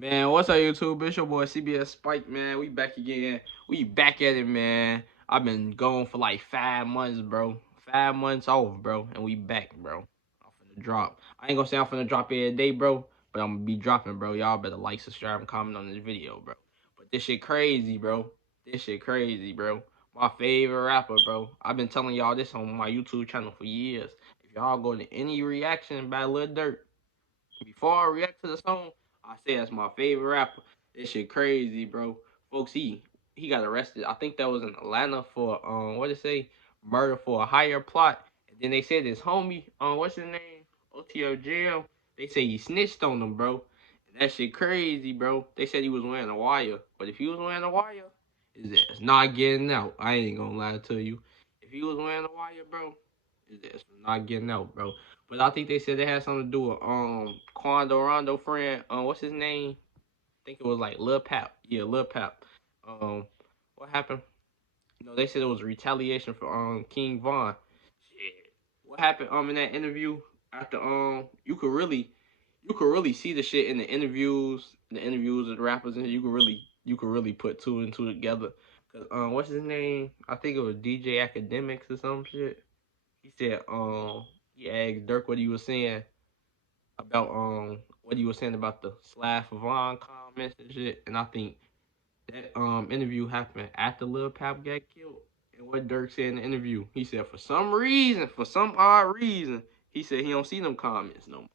Man, what's up, YouTube? It's your boy CBS Spike, man. We back again. We back at it, man. I've been going for like 5 months, bro. 5 months off, bro. And we back, bro. I'm finna drop. I ain't gonna say I'm finna drop every day, bro. But I'm gonna be dropping, bro. Y'all better like, subscribe, and comment on this video, bro. But this shit crazy, bro. This shit crazy, bro. My favorite rapper, bro. I've been telling y'all this on my YouTube channel for years. If y'all go to any reaction by Lil Durk, before I react to the song, I say that's my favorite rapper. This shit crazy, bro. Folks, he got arrested. I think that was in Atlanta for what it say, murder for a hire plot. And then they said his homie, what's his name, OTL jail. They say he snitched on them, bro. And that shit crazy, bro. They said he was wearing a wire, but if he was wearing a wire, it's not getting out. I ain't gonna lie to you. If he was wearing a wire, bro, it's not getting out, bro. But I think they said they had something to do with Quando Rondo friend. What's his name? I think it was like Lil Pap. Yeah, Lil Pap. Um, what happened? No, they said it was retaliation for King Von. Shit. What happened in that interview after you could really see the shit in the interviews of the rappers, and you could really put two and two together. Cause what's his name? I think it was DJ Academics or some shit. He said he asked Durk what he was saying about the Slash Vaughn comments and shit. And I think that interview happened after Lil Pap got killed. And what Durk said in the interview, he said for some odd reason, he said he don't see them comments no more.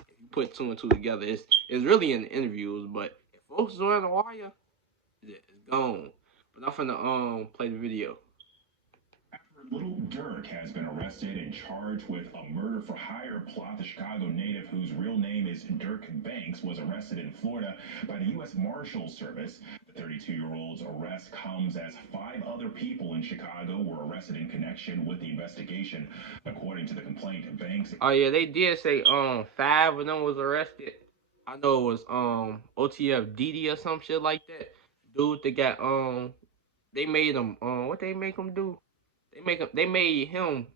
If you put two and two together, it's really in the interviews, but if folks are on the wire, it's gone. But I'm finna play the video. Little Durk has been arrested and charged with a murder for hire plot. The Chicago native, whose real name is Durk Banks, was arrested in Florida by the U.S. Marshals Service. The 32-year-old's arrest comes as 5 other people in Chicago were arrested in connection with the investigation. According to the complaint, Banks. Oh yeah, they did say 5 of them was arrested. I know it was OTF Didi or some shit like that. Dude that got they made him what they make him do? They made him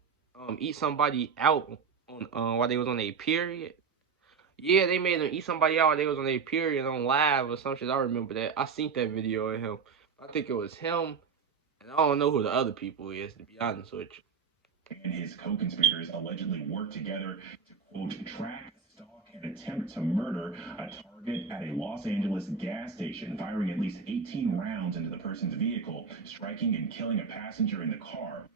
eat somebody out on while they was on a period. Yeah, they made him eat somebody out while they was on a period on live or some shit. I remember that. I seen that video of him. I think it was him, and I don't know who the other people is, to be honest with you. And his co-conspirators allegedly worked together to, quote, track, stalk, and attempt to murder a target at a Los Angeles gas station, firing at least 18 rounds into the person's vehicle, striking and killing a passenger in the car.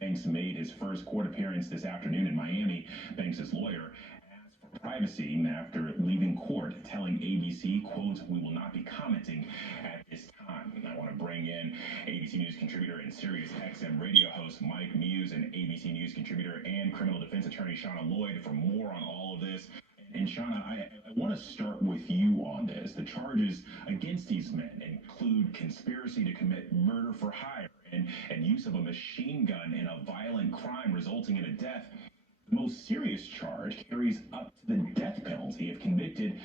Banks made his first court appearance this afternoon in Miami. Banks' lawyer asked for privacy after leaving court, telling ABC, quote, "We will not be commenting at this time." And I want to bring in ABC News contributor and Sirius XM radio host Mike Muse and ABC News contributor and criminal defense attorney Shauna Lloyd for more on all of this. And Shauna, I want to start with you on this. The charges against these men include conspiracy to commit murder for hire and use of a machine gun in a violent crime resulting in a death. The most serious charge carries up to the death penalty if convicted.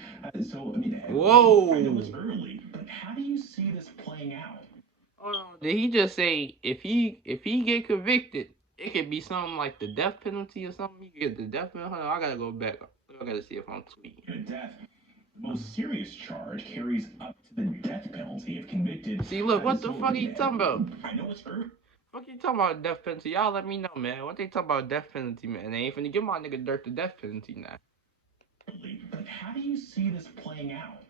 So, I mean, Whoa. I know it's early, but how do you see this playing out? Hold on. Did he just say if he get convicted, it could be something like the death penalty or something? He get the death penalty. Hold on, I gotta go back. I gotta see if I'm tweeting. In a death. The most serious charge carries up to the death penalty if convicted. See, look, what the fuck he talking about? I know it's early. Fuck you talking about death penalty? Y'all let me know, man. What they talking about death penalty, man? They ain't finna give my nigga Durk the death penalty now. But how do you see this playing out?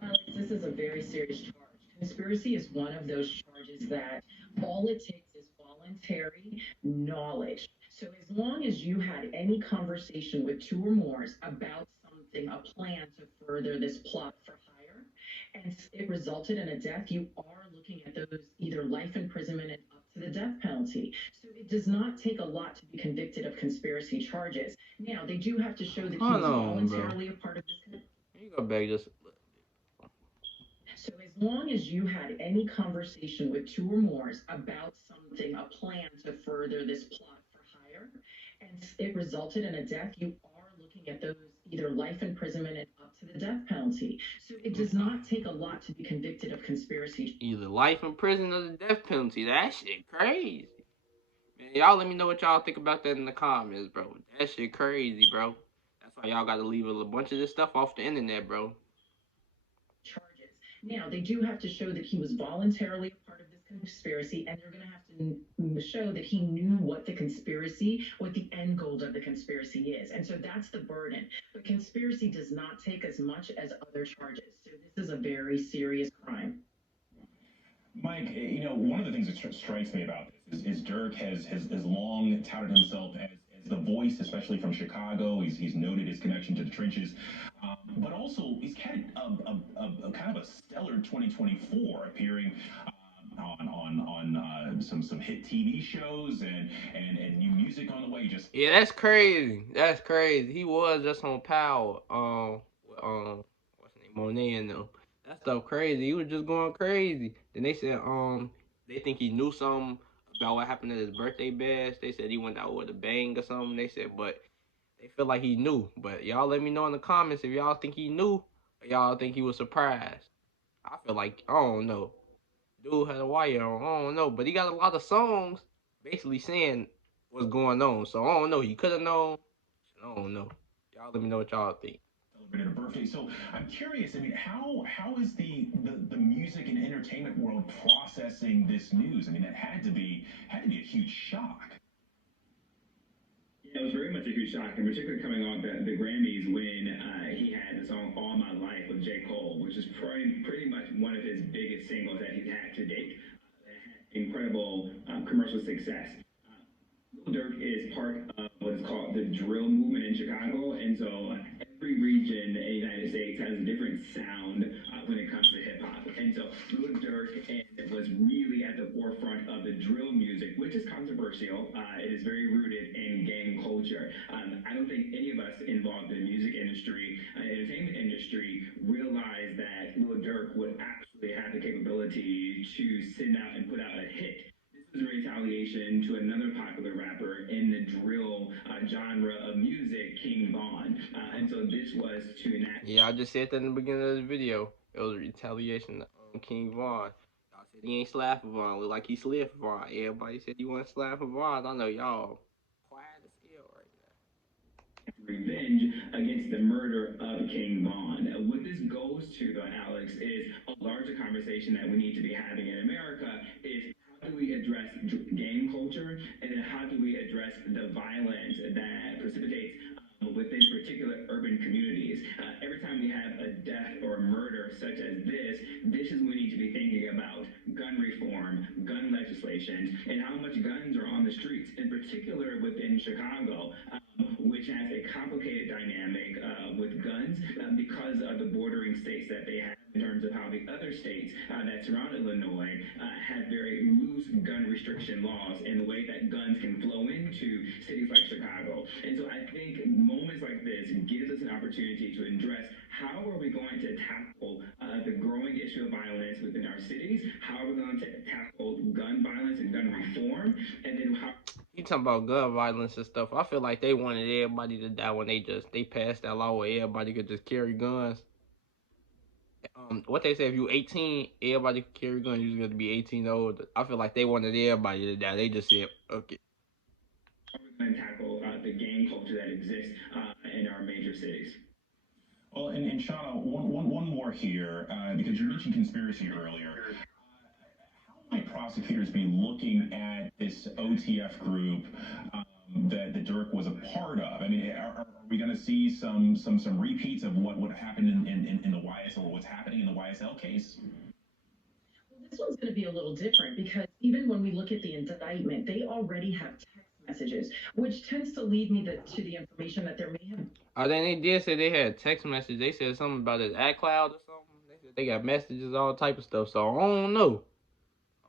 Alex, this is a very serious charge. Conspiracy is one of those charges that all it takes is voluntary knowledge. So as long as you had any conversation with 2 or more about something, a plan to further this plot for hire, and it resulted in a death, you are looking at those either life imprisonment and up to the death penalty. So it does not take a lot to be convicted of conspiracy charges. Now, they do have to show that he was voluntarily a part of this. You go back just. So as long as you had any conversation with 2 or more about something, a plan to further this plot for hire, and it resulted in a death, you are looking at those either life imprisonment and up to the death penalty. So it does not take a lot to be convicted of conspiracy. Either life in prison or the death penalty. That shit crazy. Man, y'all let me know what y'all think about that in the comments, bro. That shit crazy, bro. That's why y'all got to leave a bunch of this stuff off the internet, bro. Charges. Now, they do have to show that he was voluntarily a part of this conspiracy, and they're going to have to show that he knew what the conspiracy, what the end goal of the conspiracy is. And so that's the burden. But conspiracy does not take as much as other charges. So this is a very serious crime. Mike, one of the things that strikes me about this is Durk has long touted himself as the voice, especially from Chicago. He's noted his connection to the trenches, but also he's had a kind of a stellar 2024, appearing on some hit TV shows and new music on the way. Just Yeah, that's crazy. That's crazy. He was just on Power. What's his name? Monet and them. That stuff crazy. He was just going crazy. Then they said they think he knew something about what happened at his birthday bash. They said he went out with a bang or something. They said, but they feel like he knew. But y'all let me know in the comments if y'all think he knew or y'all think he was surprised. I feel like I don't know. Dude had a wire on. I don't know, but he got a lot of songs basically saying what's going on. So I don't know. He could have known. I don't know. Y'all let me know what y'all think. celebrated a birthday. So I'm curious. I mean, how is the music and entertainment world processing this news? I mean, that had to be a huge shock. Yeah, it was very much a huge shock, in particular coming off the Grammys when he had the song "All My Life" with J. Cole, which is pretty much one of his biggest singles that he's had to date. That had incredible commercial success. Durk is part of what is called the drill movement in Chicago, and so every region in the United States has a different sound when it comes to hip hop. And so Lil Durk was really at the forefront of the drill music, which is controversial. It is very rooted in gang culture. I don't think any of us involved in the music industry, entertainment industry, realized that Lil Durk would actually have the capability to send out and put out a hit. This was a retaliation to another popular rapper in the drill genre of music, King Von. And so this was to enact. Yeah, I just said that in the beginning of the video. It was a retaliation on King Von. Y'all said he ain't slapping Von. Look like he slid for Von. Everybody said he wasn't slapping Von. I know y'all quiet as hell right Revenge against the murder of King Von. What this goes to, though, Alex, is a larger conversation that we need to be having in America is how do we address gang culture, and then how do we address the violence that precipitates within particular urban communities. Every time we have a death or a murder such as this is when we need to be thinking about gun reform, gun legislation, and how much guns are on the streets, in particular within Chicago, which has a complicated dynamic with guns because of the bordering states that they have in terms of how the other states that surround Illinois have very loose gun restriction laws and the way that guns can flow into cities like Chicago. And so I think moments like this gives us an opportunity to address how are we going to tackle the growing issue of violence within our cities, how are we going to tackle gun violence and gun reform, and then how. he talking about gun violence and stuff. I feel like they wanted everybody to die when they passed that law where everybody could just carry guns. What they say if you 18, everybody could carry guns. You just got to be 18 or older. I feel like they wanted everybody to die. They just said, okay. And tackle the gang culture that exists in our major cities. Well, and Shauna, one more here, because you mentioned conspiracy earlier. How might prosecutors be looking at this OTF group that Durk was a part of? I mean, are we going to see some repeats of what happened in the YSL or what's happening in the YSL case? Well, this one's going to be a little different because even when we look at the indictment, they already have text messages, which tends to lead me to the information that there may have. Oh, then they did say they had text messages. They said something about his iCloud or something. They said they got messages, all type of stuff. So I don't know.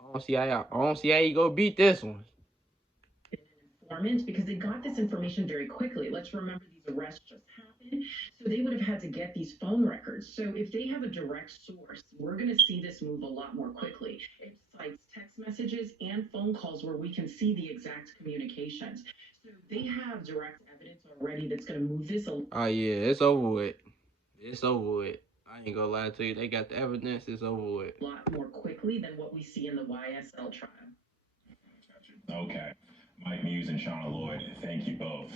I don't see how you go beat this one. Informant because they got this information very quickly. Let's remember these arrests just happened. So they would have had to get these phone records. So if they have a direct source, we're going to see this move a lot more quickly. It cites text messages and phone calls where we can see the exact communications. So they have direct evidence already that's going to move this a lot. Oh yeah, it's over with. It's over with. I ain't gonna lie to you. They got the evidence. It's over with. A lot more quickly than what we see in the YSL trial. Gotcha. Okay. Mike Muse and Shauna Lloyd, thank you both.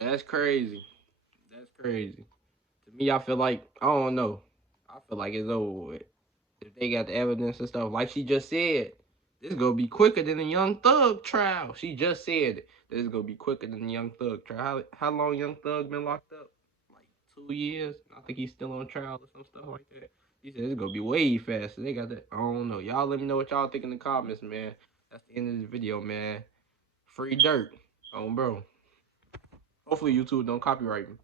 That's crazy. That's crazy. To me, I feel like I don't know. I feel like it's over with. If they got the evidence and stuff, like she just said, this gonna be quicker than the Young Thug trial. She just said it. This is gonna be quicker than the Young Thug trial. How long Young Thug been locked up? Like 2 years. I think he's still on trial or some stuff like that. He said it's gonna be way faster. They got that. I don't know. Y'all let me know what y'all think in the comments, man. That's the end of this video, man. Free Durk. Oh, bro. Hopefully YouTube don't copyright me.